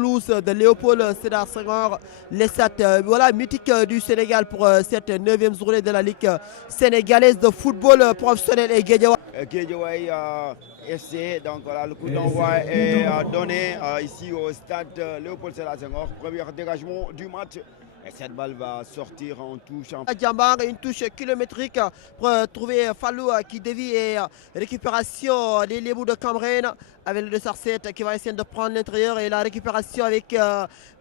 pelouse de Léopold Sédar Senghor, les voilà, mythique du Sénégal pour cette 9e journée de la Ligue sénégalaise de football professionnel et Guédiawaye. Guédiawaye FC, donc voilà, le coup d'envoi est donné ici au stade Léopold Sédar Senghor. Premier dégagement du match. Et cette balle va sortir en touche. Djambar, une touche kilométrique pour trouver Fallou qui dévie et récupération des Lébous de Cameroun avec le 207 qui va essayer de prendre l'intérieur et la récupération avec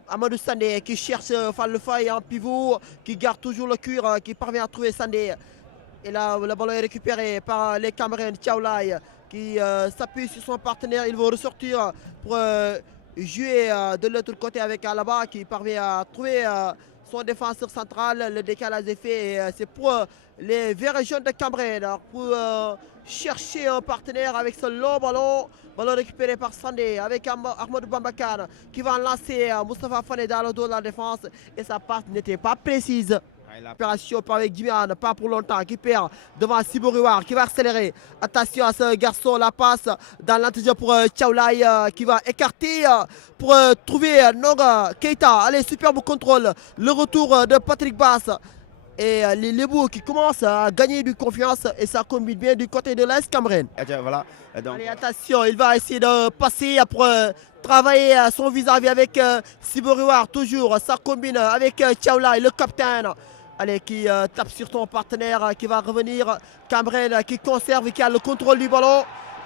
Amadou Sandé qui cherche Fallou Faye en pivot, qui garde toujours le cuir, qui parvient à trouver Sandé. Et là, le ballon est récupéré par les Camerounais, Tchaoulaye qui s'appuie sur son partenaire. Il va ressortir pour jouer de l'autre côté avec Alaba qui parvient à trouver son défenseur central. Le décalage est fait. C'est pour les verts jaunes de Cameroun pour chercher un partenaire avec ce long ballon. Ballon récupéré par Sandé avec Ahmadou Bambakan qui va lancer Moustapha Fane dans le dos de la défense. Et sa passe n'était pas précise. L'opération par avec Dimian, pas pour longtemps, qui perd devant Siboriwar, qui va accélérer. Attention à ce garçon, la passe dans l'intérieur pour Tchaoulaye qui va écarter pour trouver Noga Keita. Allez, superbe contrôle. Le retour de Patrick Bass. Et les Lébous qui commencent à gagner du confiance et ça combine bien du côté de l'Est Cameroun. Voilà. Allez, attention, il va essayer de passer pour travailler son vis-à-vis avec Siboriwar toujours. Ça combine avec Tchaoulaye, le capitaine. Allez, qui tape sur son partenaire, qui va revenir. Cameroun qui conserve, qui a le contrôle du ballon.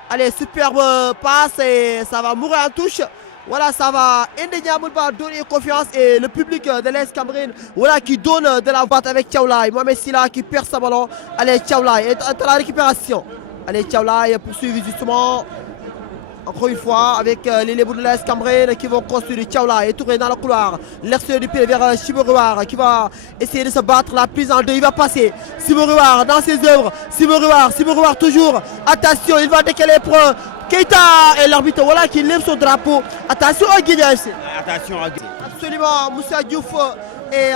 Allez, superbe passe et ça va mourir en touche. Voilà, ça va indéniablement donner confiance et le public de l'Est Cameroun, voilà, qui donne de la batte avec Tchaoulaye. Mohamed Silla qui perd sa ballon. Allez, Tchaoulaye est à la récupération. Allez, Tchaoulaye poursuit justement. Encore une fois, avec les Lébous de l'Est Cameroun qui vont construire. Tchaoulaye est tourné dans le couloir. L'extérieur du pied vers Siboriwar qui va essayer de se battre. La prise en deux, il va passer. Siboriwar dans ses œuvres. Siboriwar toujours. Attention, il va décaler pour Keita et l'arbitre, voilà, qui lève son drapeau. Attention à Guédiawaye FC. Attention à Guédiawaye. Absolument, Moussa Diouf et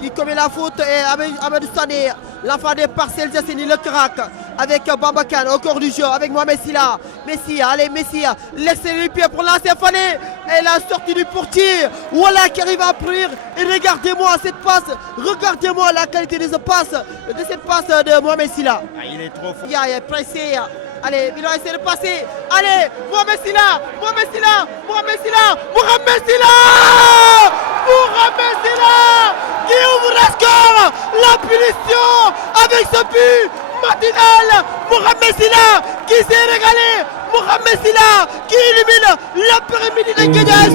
qui commet la faute et Amadou Sané, l'enfant des Parcelles Zasseni, le crack avec Bambakan au corps du jeu avec Mohamed Silla. Messi, allez Messi, l'extérieur du pied pour lancer Fané et la sortie du portier, voilà qui arrive à ouvrir. Et regardez-moi cette passe, regardez-moi la qualité de cette passe de Mohamed Silla. Il est trop fort. Il est pressé. Allez, il va essayer de passer. Allez, Mohamed Silla qui ouvre le score. La punition avec ce but matinal. Mohamed Silla qui s'est régalé. Mohamed Silla qui élimine l'après-midi de Guédiawaye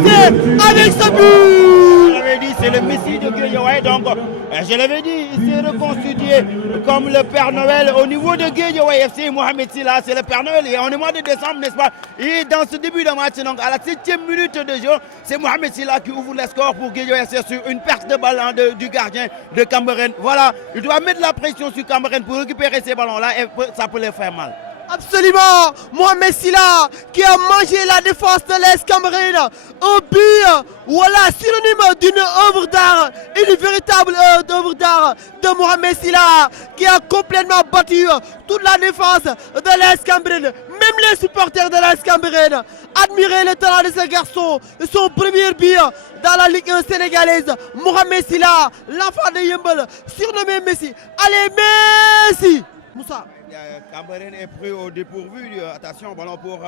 avec ce but. Je l'avais dit, c'est le Messi de Guédiawaye. Donc, je l'avais dit, il s'est reconstitué comme le Père Noël. Au niveau de Guédiawaye FC, Mohamed Silla, c'est le Père Noël. Et on est mois de décembre, n'est-ce pas? Et dans ce début de match, donc à la 7e minute de jeu, c'est Mohamed Silla qui ouvre le score pour Guédiawaye FC sur une perte de ballon du gardien de Cameroun. Voilà, il doit mettre la pression sur Cameroun pour récupérer ces ballons-là et ça peut les faire mal. Absolument, Mohamed Silla qui a mangé la défense de l'Est Cameroun. Un but, voilà, synonyme d'une œuvre d'art, une véritable œuvre d'art de Mohamed Silla qui a complètement battu toute la défense de l'Est Cameroun. Même les supporters de l'Est Cameroun admiraient le talent de ce garçon. Son premier but dans la Ligue 1 sénégalaise, Mohamed Silla, l'enfant de Yeumbeul, surnommé Messi. Allez, Messi! Moussa. Cameroun est pris au dépourvu. Attention, ballon pour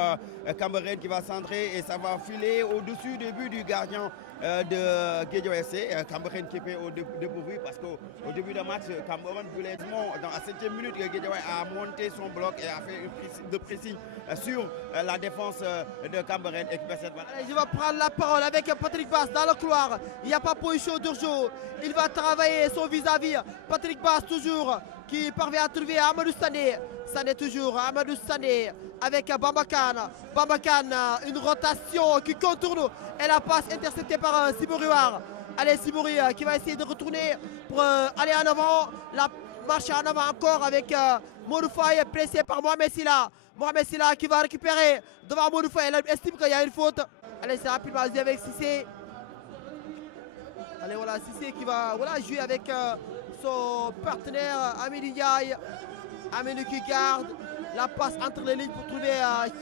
Cameroun qui va centrer et ça va filer au-dessus du but du gardien de Guédiawaye FC. Cameroun qui est pris au dépourvu parce qu'au début du match, Cameroun voulait dans la 7e minute, Guédiawaye a monté son bloc et a fait une pressing sur la défense de Cameroun. Je vais prendre la parole avec Patrick Bass dans le couloir. Il n'y a pas position d'urgence. Il va travailler son vis-à-vis. Patrick Bass toujours qui parvient à trouver Amadou Sané. Sané toujours, Amadou Sané avec Bambakan. Bambakan, une rotation qui contourne et la passe interceptée par Siboriwar. Allez, Sibori qui va essayer de retourner pour aller en avant. La marche en avant encore avec Modou Faye pressé par Mohamed Silla. Mohamed Silla qui va récupérer devant Modou Faye. Il estime qu'il y a une faute. Allez, c'est rapidement avec Cissé. Allez, voilà, Cissé qui va jouer avec son partenaire Amidou Ndiaye. Amidou qui garde la passe entre les lignes pour trouver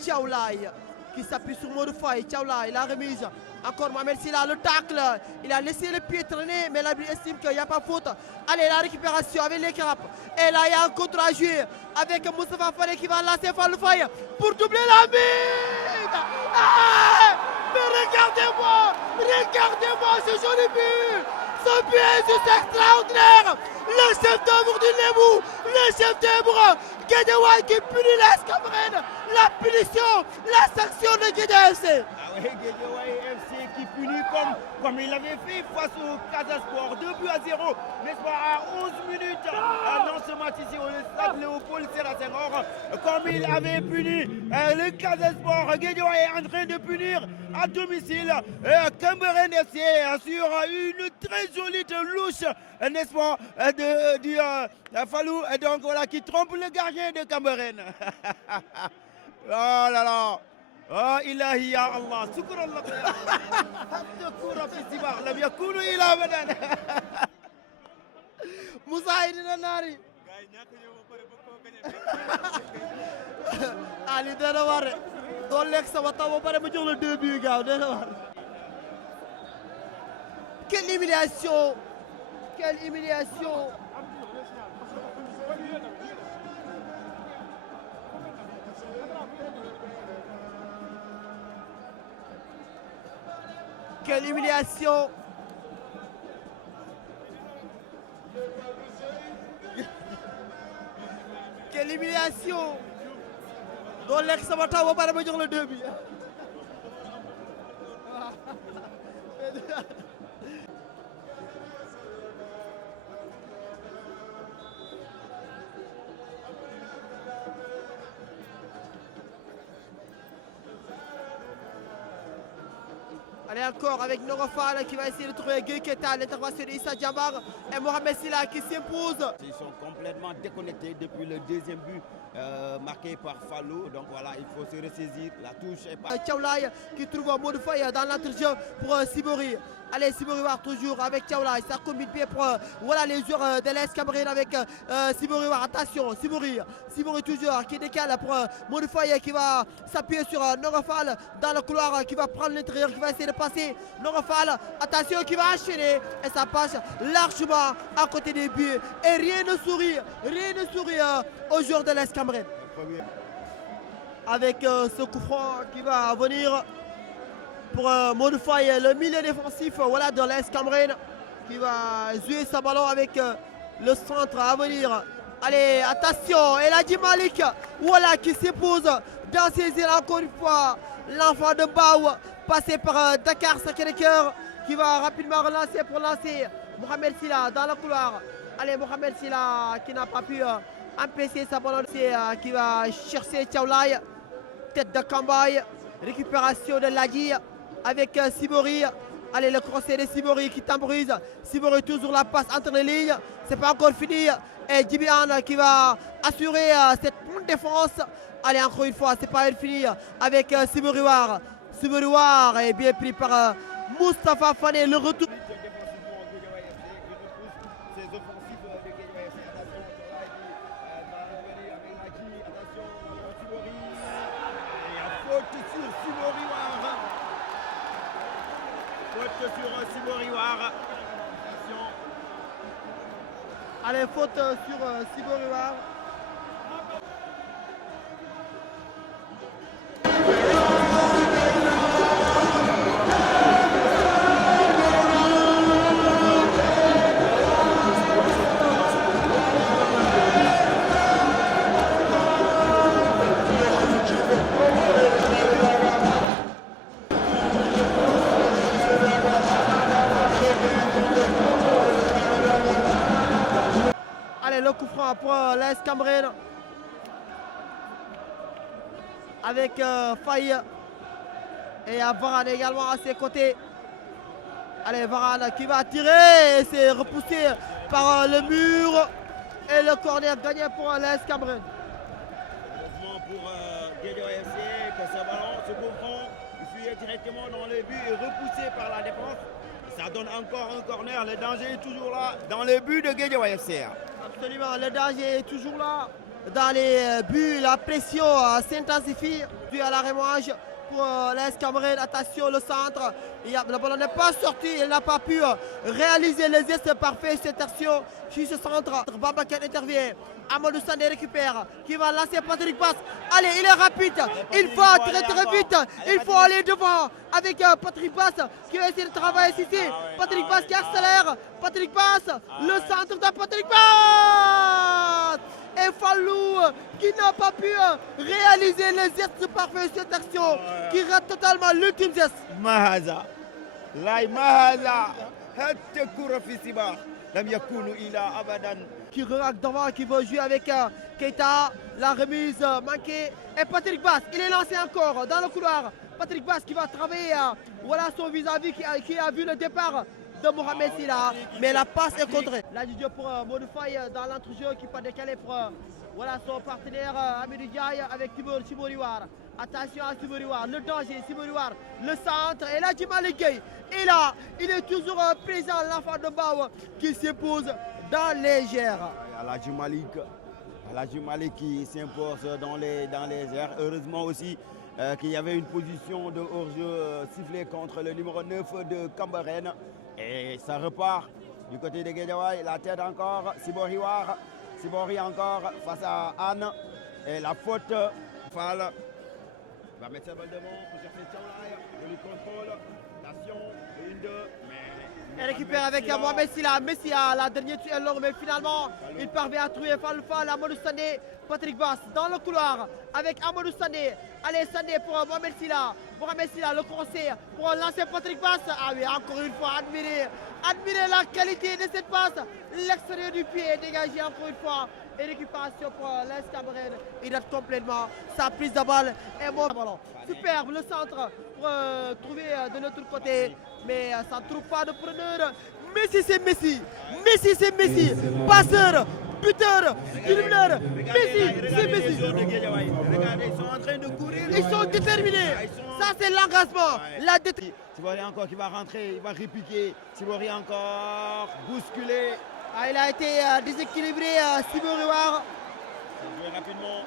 Tchaoulaye. qui s'appuie sur Modou Faye. Tchaoula, il a remise. Encore Mohamed Silla, le tacle. Il a laissé le pied traîner, mais l'arbitre estime qu'il n'y a pas faute. Allez, la récupération avec les crapes. Et là, il y a un contre à jouer avec Moustapha Fane qui va lancer Fallou Faye pour doubler la mise. Ah, mais regardez-moi ce joli but. Ce but est juste extraordinaire. Le chef d'œuvre du Lébou, le chef d'œuvre Guédiawaye qui punit l'AS Cameroun. La punition, la sanction de Guédiawaye FC. Ah oui, Guédiawaye FC qui punit comme il avait fait face au Casa Sport. 2 buts à 0, n'est-ce pas, à 11 minutes dans ce match ici au stade Léopold Sédar Senghor. Comme il avait puni le Casa Sport, Guédiawaye est en train de punir à domicile Cameroun FC sur une très jolie louche, n'est-ce pas, du Fallou, donc voilà, qui trompe le gardien de Cameroun. Oh là là. Oh ilahi ya Allah, shukran lak ya Allah. Takura fi sibah lam yakunu ila abadan. Moussa dina naari. Ali dana war de. Doo lekk sama taw ba pare ma jox la 2 buts gaaw dana war. Quelle humiliation. Quelle humiliation. Quelle humiliation. Quelle humiliation. Doo lekk sama taw ba pare ma jox la 2 buts. Allez, encore avec Norofal qui va essayer de trouver Gueye Keita, l'intervention d'Issa Diambar et Mohamed Silla qui s'impose. Ils sont complètement déconnectés depuis le deuxième but marqué par Fallou. Donc voilà, il faut se ressaisir. La touche est pas. Tchaoulaye qui trouve Modou Faye dans l'entrejeu pour Sibori. Allez, Sibori War toujours avec Tchaoulaye. Ça combine bien pour voilà, les joueurs de l'Est Cameroun avec Sibori War. Attention, Sibori toujours qui décale pour Modou Faye qui va s'appuyer sur Norofal dans le couloir, qui va prendre l'intérieur, qui va essayer de passer. Norofal, attention, qui va enchaîner et ça passe largement à côté des buts. Et rien ne sourit aux joueurs de l'Est Cameroun. Avec ce coup franc qui va venir pour Modou Faye, le milieu défensif voilà, de l'AS Cameroun, qui va jouer sa ballon avec le centre à venir. Allez, attention, El Hadji Malick voilà, qui s'impose dans ses ailes encore une fois. L'enfant de Baou, passé par Dakar Sacré-Cœur, qui va rapidement relancer pour lancer Mohamed Silla dans le couloir. Allez, Mohamed Silla qui n'a pas pu empêcher sa ballon, qui va chercher Tchaoulaye, tête de Cambaye, récupération de Ladi avec Sibori. Allez, le crochet de Sibori qui temporise. Sibori toujours la passe entre les lignes, c'est pas encore fini. Et Djibian qui va assurer cette bonne défense. Allez, encore une fois, c'est pas fini avec Sibori War. Sibori War est bien pris par Moustapha Fane, le retour. Allez, faute sur Sibori War. Le coup franc pour l'AS Cameroun avec Faye et Varane également à ses côtés. Allez, Varane qui va tirer et c'est repoussé par le mur et le corner gagné pour l'AS Cameroun. Heureusement pour Guédiawaye FC que ce ballon se comprend, il fuit directement dans le but et repoussé par la défense. Ça donne encore un corner, le danger est toujours là dans le but de Guédiawaye FC. Absolument, le danger est toujours là. Dans les buts, la pression s'intensifie. Puis à la revanche pour l'AS Cameroun. Attention, le centre. Le ballon n'est pas sorti. Il n'a pas pu réaliser les gestes parfaits. Cette action sur ce centre. Babacar intervient. Amadou Sané récupère. Qui va lancer Patrick Bass. Allez, il est rapide. Il va très vite. Il faut aller devant avec Patrick Bass qui va essayer de travailler ici. Patrick Bass qui accélère. Patrick Bass. Le centre de Patrick Bass. Et Fallou qui n'a pas pu réaliser les gestes parfaits de cette action, qui rate totalement l'ultime geste. Mahaza, Lai Mahaza, Hattekura Fisiba, Lam Yakunu Ila Abadan. Qui regarde devant, qui veut jouer avec Keita, la remise manquée. Et Patrick Bass, il est lancé encore dans le couloir. Patrick Bass qui va travailler, voilà son vis-à-vis qui a vu le départ de Mohamed Silla, mais la passe est contrée. Là, du jeu pour Modify dans l'entrejeu qui peut décaler pour voilà, son partenaire Amidou Diaye avec Siboriwar. Attention à Siboriwar, le danger, Siboriwar, le centre, et là, Djimali Gueye. Et là, il est toujours présent, l'enfant de Bao qui s'impose dans les airs. La Malik qui s'impose dans les airs. Heureusement aussi qu'il y avait une position de hors-jeu sifflée contre le numéro 9 de Cameroun. Et ça repart du côté de Guédiawaye, la tête encore, Sibori encore face à Anne. Et la faute, Fall va mettre sa balle devant pour chercher Tchaoulaye, le contrôle, nation, 1-2, mais... Elle récupère avec Mohamed Silla, Messia, la dernière tuile est longue, mais finalement, il parvient à trouver Fall, Amadou Sané, Patrick Bass dans le couloir avec Amadou Sané. Allez, Sané pour Mohamed Silla. Mohamed Silla, le conseil pour lancer Patrick Bass. Ah oui, encore une fois, admirez la qualité de cette passe. L'extérieur du pied est dégagé encore une fois. Et récupération pour l'AS Cameroun. Il rate complètement sa prise de balle. Et bon ballon. Superbe le centre pour trouver de l'autre côté. Mais ça ne trouve pas de preneur. Messi, c'est Messi. Messi, c'est Messi. Passeur, buteur, dribbleur. Messi, c'est Messi. Regardez, ils sont en train de courir. Ils sont déterminés. Ça, c'est l'engagement. La détermination. Sibori encore qui va rentrer, il va répliquer. Sibori encore bousculé. Ah, il a été déséquilibré, Sibori War. Rapidement.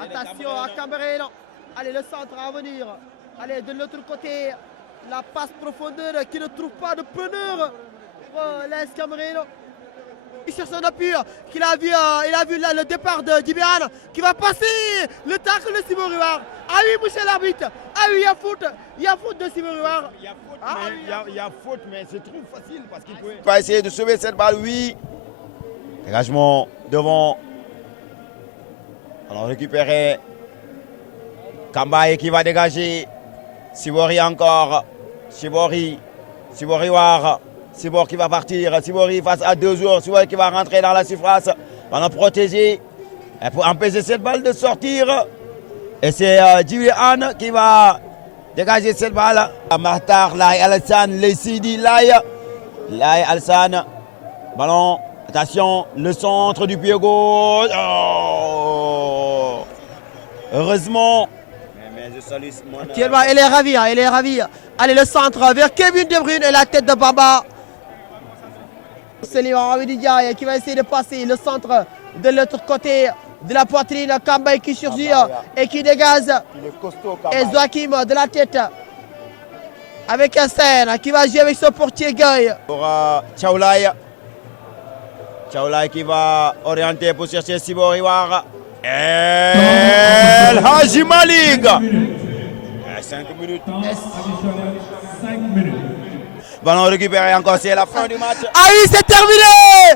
Attention à Cameroun. Allez, le centre à venir. Allez, de l'autre côté, la passe profondeur qui ne trouve pas de preneur pour l'AS Cameroun. Il cherche son appui, il a vu là, le départ de Djibiane qui va passer le tacle de Sibori War. Ah oui, monsieur l'arbitre. Ah oui, il y a faute de Sibori War. Il y a faute, mais c'est trop facile parce qu'il pouvait pas essayer de sauver cette balle, oui. Dégagement devant. Alors récupérer. Kambaye qui va dégager. Sibori encore. Sibori War. Sibori qui va partir. Sibori face à 2 joueurs. Sibori qui va rentrer dans la surface. Pendant protéger. Et pour empêcher cette balle de sortir. Et c'est Djibiane qui va dégager cette balle. Mahtar, Lai Alassane, Lessidi, Lai Alassane. Ballon. Attention. Le centre du pied gauche. Oh. Heureusement. Mais je salue mon... Actuellement, elle est ravie. Allez, le centre vers Kevin De Bruyne et la tête de Bamba. C'est Amidou Diaye qui va essayer de passer le centre de l'autre côté de la poitrine. Kambaye qui surgit et qui dégage. Et Joachim de la tête. Avec un scène qui va jouer avec son portier Gueye. Pour Tchaoulaye. Tchaoulaye qui va orienter pour chercher Sibori War. El Hadji Malik. 5 minutes. 5 minutes. Ballon récupéré encore, c'est la fin du match. Ah oui, c'est terminé!